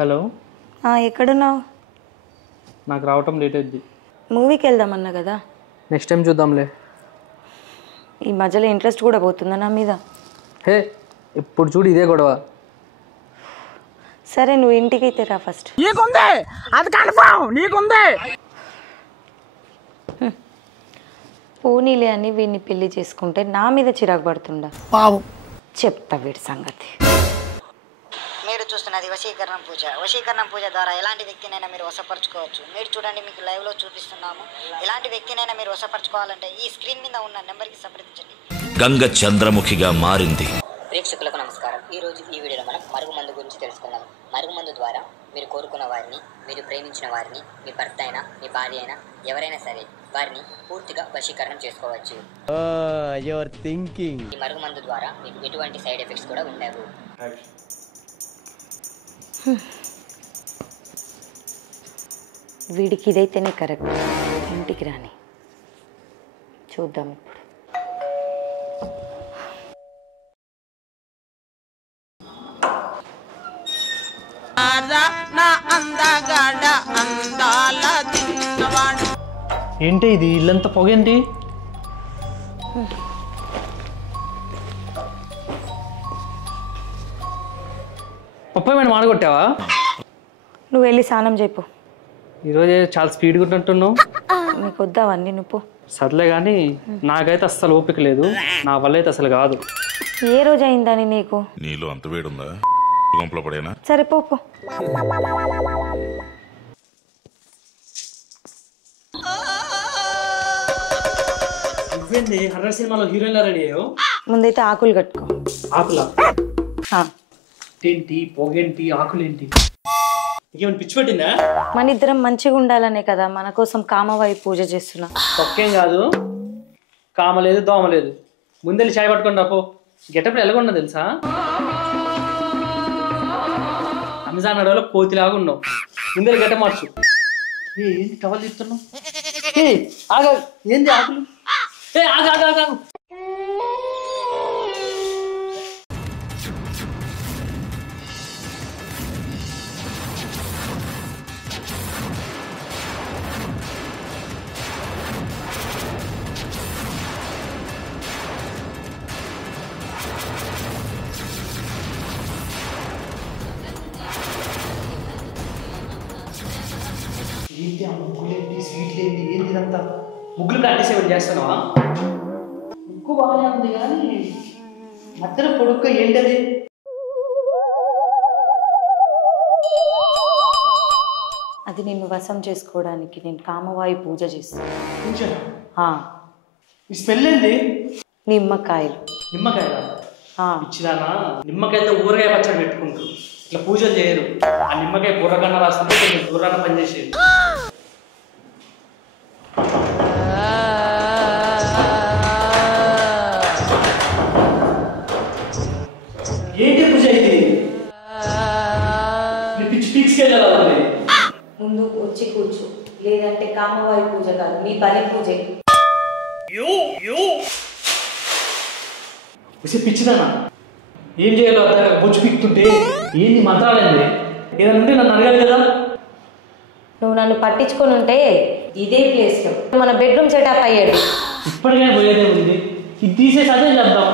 Hello. ఎక్కడున్నావు? నాకు రావటం లేట్ అయింది. మూవీకి వెళ్దామన్నా కదా. నెక్స్ట్ టైం చూద్దాంలే. ఈ మధ్యలో ఇంట్రెస్ట్ కూడా పోతుందా నా మీద? హే, ఇప్పుడు చూడు ఇదే గొడవ. సరే నువ్వు ఇంటికి అయితే రా ఫస్ట్. పోనీలే అని వీడిని పెళ్లి చేసుకుంటే నా మీద చిరాకు పడుతుండా. చెప్తా వీడి సంగతి. మీరు చూస్తున్నది వశీకరణం పూజ. వశీకరణం పూజ ద్వారా ఎలాంటి వ్యక్తినైనా మీరు వశపరచుకోవచ్చు. మీరు చూడండి, మీకు లైవ్లో చూపిస్తున్నాము. ఎలాంటి వ్యక్తినైనా మీరు వశపరచుకోవాలంటే ఈ స్క్రీన్ మీద ఉన్న నెంబర్కి సంప్రదించండి. గంగ చంద్రముఖిగా మారింది. ప్రేక్షకులకు నమస్కారం. ఈరోజు ఈ వీడియోలో మనం మరుగుమందు గురించి తెలుసుకుందాం. మరుగుమందు ద్వారా మీరు కోరుకున్న వారిని, మీరు ప్రేమించిన వారిని, మీ భర్త అయినా మీ భార్య అయినా ఎవరైనా సరే వారిని పూర్తిగా వశీకరణం చేసుకోవచ్చు. ఈ మరుగుమందు ద్వారా మీకు ఎటువంటి సైడ్ ఎఫెక్ట్స్ కూడా ఉండవు. వీడికి ఇదైతేనే కరెక్ట్. ఇంటికి రాని చూద్దాం ఇప్పుడు. ఏంటి ఇది? ఇల్లంతా పొగేంటి? పప్పు ఏమైనా మాడగొట్టావా? నువ్వు వెళ్ళి స్నానం చెప్పు. ఈరోజు చాలా స్పీడ్గా ఉంటున్నావు. నీకు వద్దావన్నీ నువ్వు. సర్లే కానీ నాకైతే అస్సలు ఓపిక లేదు. నా వల్ల అయితే అసలు కాదు. ఏ రోజు అయిందని నీకు? నీలో అంత వేడుందా? గుంపలో పడేనా? సరే పో. నువ్వేంది హర్రర్ సినిమాలో హీరోయిన్ రెడీ అయ్యావు? ముందైతే ఆకులు కట్టుకో. ఆకులా? ఏంటి పొగేంటి ఆకులేంటి? ఇంకేమైనా పిచ్చి పెట్టిందా? మన ఇద్దరం మంచిగా ఉండాలనే కదా మన కోసం కామవాయి పూజ చేస్తున్నా. తొక్కేం కాదు, కామలేదు దోమలేదు. ముందెళ్ళి చాయ్ పట్టుకోండి రాపో. గెటప్పుడు ఎలాగున్నా తెలుసా? రంజాన్ అడవిలో కోతిలాగా ఉన్నావు. ముందెళ్ళి గెట మార్చు. ఏంటి టవల్ తీస్తున్నావు? ఆగా, ఏంది ఆకులు? ఆగా. ఏంటి ఆ ముగ్గులేంటి, స్వీట్లు ఏంటి, ఏంటి ఇదంతా? ముగ్గులు ప్రాక్టీస్ ఏమైనా చేస్తున్నావా? ముగ్గు బాగానే ఉంది కానీ మధ్యలో పొడుక్క ఏంటది? అది నిన్ను వశం చేసుకోవడానికి నేను కామవాయి పూజ చేస్తాను. ఈ స్మెల్ ఏంటి? నిమ్మకాయలు. నిమ్మకాయలా? ఇచ్చిదానా? నిమ్మకాయతో ఊరగాయ పచ్చడి పెట్టుకుంటారు. ఇట్లా పూజలు చేయరు. ఆ నిమ్మకాయ బుర్రకన్నా రాస్తుంటే కొంచెం దూరాన పనిచేసేది. ఏంటి పూజ ఇది? పిచ్చికెళ్ళాలి. ముందు వచ్చి కూర్చో, లేదంటే కామవాయి పూజ కాదు నీ పని పూజ. పిచ్చిదానా? ఏం చేయాలో అర్థం బొచ్చు పిక్తుంటే ఏంది మంత్రాలేంది? ఏదైనా ఉంటే నన్ను అడగాలి కదా. నువ్వు నన్ను పట్టించుకొని ఉంటే ఇదే ప్లేస్లో మన బెడ్రూమ్ సెటప్ అయ్యాడు. ఇప్పటికైనా పోయేదే ఉంది. ఇది తీసేసి అదే చేద్దాం.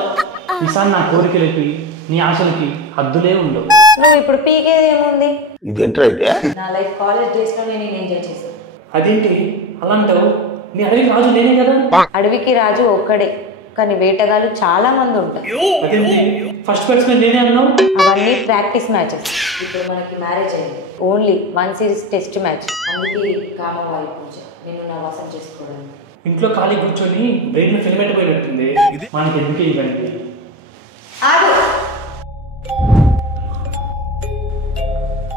ఈసారి నా కోరికలకి నీ ఆశలకి హద్దులే ఉండవు. నువ్వు ఇప్పుడు పీకేది ఏముంది? ఇదేంటైతే నా లైఫ్ కాలేజ్ డేస్లో నేను ఎంజాయ్ చేశాను. అదేంటి అలా అంటావు? నీ అడవికి రాజు నేనే కదా. అడవికి రాజు ఒక్కడే, కానీ వేటగాళ్ళు చాలా మంది ఉంటారు. అదేంటి ఫస్ట్ బ్యాట్స్మెన్ నేనే అన్నావు? అవన్నీ ప్రాక్టీస్ మ్యాచెస్. ఇప్పుడు మనకి మ్యారేజ్ అయింది, ఓన్లీ 1 సిరీస్ టెస్ట్ మ్యాచ్. అందుకే కామవాయి పూజ నేను నా వశం చేసుకోవడానికి. ఇంట్లో ఖాళీ కూర్చొని బ్రెయిన్ ఫిల్మెంట్ పోయినట్టుంది. మనకి ఎందుకే ఇవన్నీ?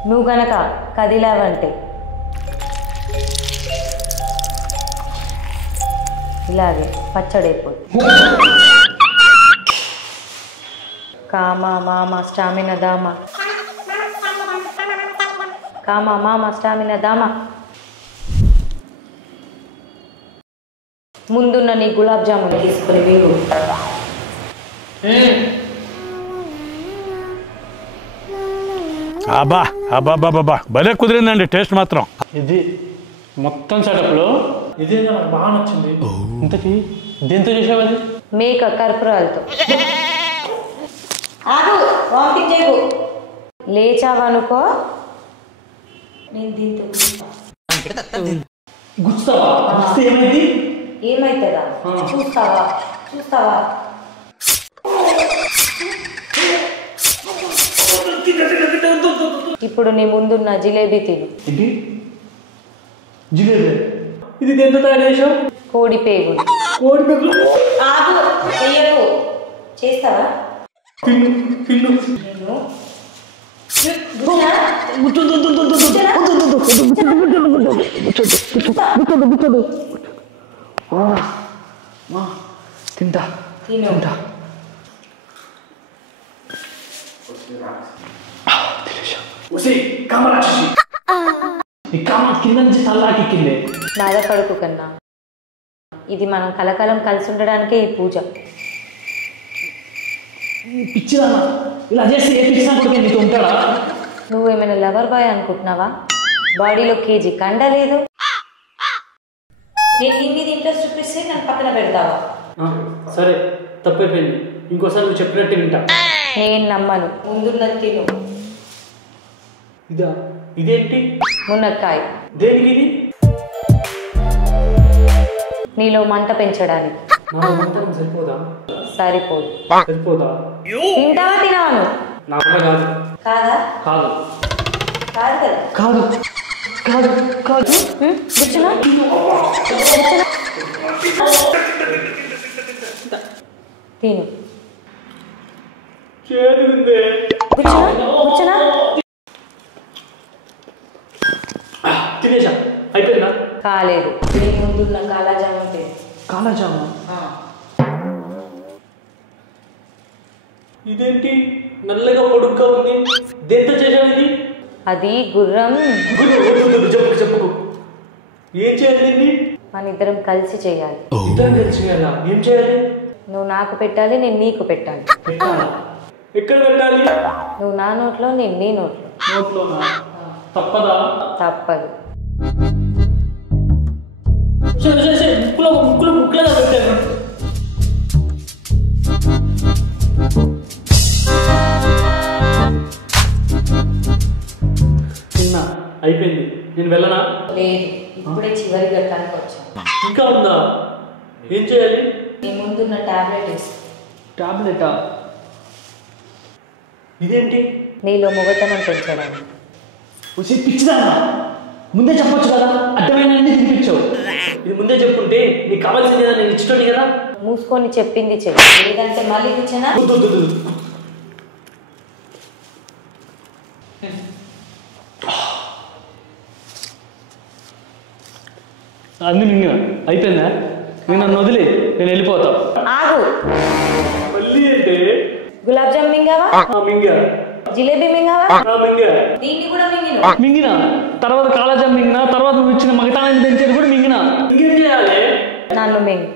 నువ్వు గనక కదిలావంటే ఇలాగే పచ్చడైపోతుంది. కామ మామ స్టామినా దామ, కామ మామ స్టామినా దామ. ముందున్న నీ గులాబ్ జామున్ తీసుకుని వీరు. అబ్బా అబ్బా అబ్బా భలే కుదిరిందండి టేస్ట్ మాత్రం. ఇది మొత్తం సెటప్లో ఇదే నాకు బాగా నచ్చింది. ఇంతకీ దేంతో చేసావు అది? మేక కర్పూరాలతో. ఆగు, వామిటింగ్ చేయకు. లేచావనుకో నేను దీంతో గుచ్చుతావా? గుచ్చితే ఏమైంది? ఏమైతుందా? చూస్తావా చూస్తావా? ఇప్పుడు నీ ముందున్న జిలేబీ తిను. ఏంటి జిలేబీ? ఇది దేంతో తయారు చేసావు? కోడి పేగులు. కోడి పేగులు? ఆగు, చెయ్యకు. చేస్తావా? పిల్లు పిల్లు నేను తింటా తిను. ఈ కామ కింద నుంచి తల్లాకెక్కింది. బాధపడుకు కన్నా, ఇది మనం కలకాలం కలిసి ఉండడానికే ఈ పూజ. పిచ్చిదానా, ఇలా చేస్తే ఏ పిచ్చినా కూడా నీకు ఉంటాడా? నువ్వేమైనా లవర్ బాయ్ అనుకుంటున్నావా? బాడీలో కేజీ కండ లేదు. నేను నీ మీద ఇంట్రెస్ట్ చూపిస్తే నన్ను పక్కన పెడతావా? సరే తప్పైపోయింది, ఇంకోసారి నువ్వు చెప్పినట్టు వింటా. నేను నమ్మను. ముందున్న తిను. ఇదా? ఇదేంటి? మునక్కాయ. దేనికి ఇది? నీలో మంట పెంచడానికి. నాకు మాత్రం సరిపోదా? సరిపోదు. సరిపోదా? తింటావా తినవాను? నాకు కాదు. కాదా? కాదు కాదు కదా? కాదు కాదు కాదు. కూర్చున్నా. తిను. కూర్చున్నా. తినేసా, అయిపోయిందా? కాలేదు. నీ ముందున్న కాలాజామం తిను. కాలాజాము? ఇదేంటి నల్లగా పొడుగ్గా ఉంది? దేంతో చేసావు ఇది? అది గుర్రం. చెప్పుకు ఏం చేయాలి దీన్ని? మన ఇద్దరం కలిసి చేయాలి. ఇద్దరం కలిసి చేయాలా? ఏం చేయాలి? నువ్వు నాకు పెట్టాలి, నేను నీకు పెట్టాలి. పెట్టాలా? ఎక్కడ పెట్టాలి? నువ్వు నా నోట్లో, నేను నీ నోట్లో. నోట్లోనా? తప్పదా? తప్పదు. ముక్కులో పెట్టాను. తిన్నా, అయిపోయింది. నేను వెళ్ళనా? లేదు, ఇప్పుడే చివరి ఘట్టానికి వచ్చాను. ఇంకా ఉందా? ఏం చేయాలి? నీ ముందున్న టాబ్లెట్ వేసి. టాబ్లెటా? ఇదేంటి? నీలో మొగతనం పెంచడానికి. వచ్చి పిచ్చిదానా, ముందే చెప్పొచ్చు కదా, అడ్డమైన తినిపించావు. ఇది ముందే చెప్పుంటే నీకు కావాల్సింది కదా, నేను ఇచ్చుకోండి కదా. మూసుకొని చెప్పింది చెయ్యి, లేదంటే మళ్ళీ ఇచ్చినా. అన్ని మింగిన అయిపోయిందా? నేను నన్ను వదిలే, నేను వెళ్ళిపోతా. ఆగు. మళ్ళీ అంటే గులాబ్ జామ్ మింగావా? మింగా. జిలేబీ మింగావా? మింగా. దీన్ని కూడా మింగిన తర్వాత కాలాజాం మింగిన తర్వాత నువ్వు ఇచ్చిన మగతాన్ని పెంచేది కూడా మింగిన. ఇంకేం చేయాలి? నన్ను మింగ్.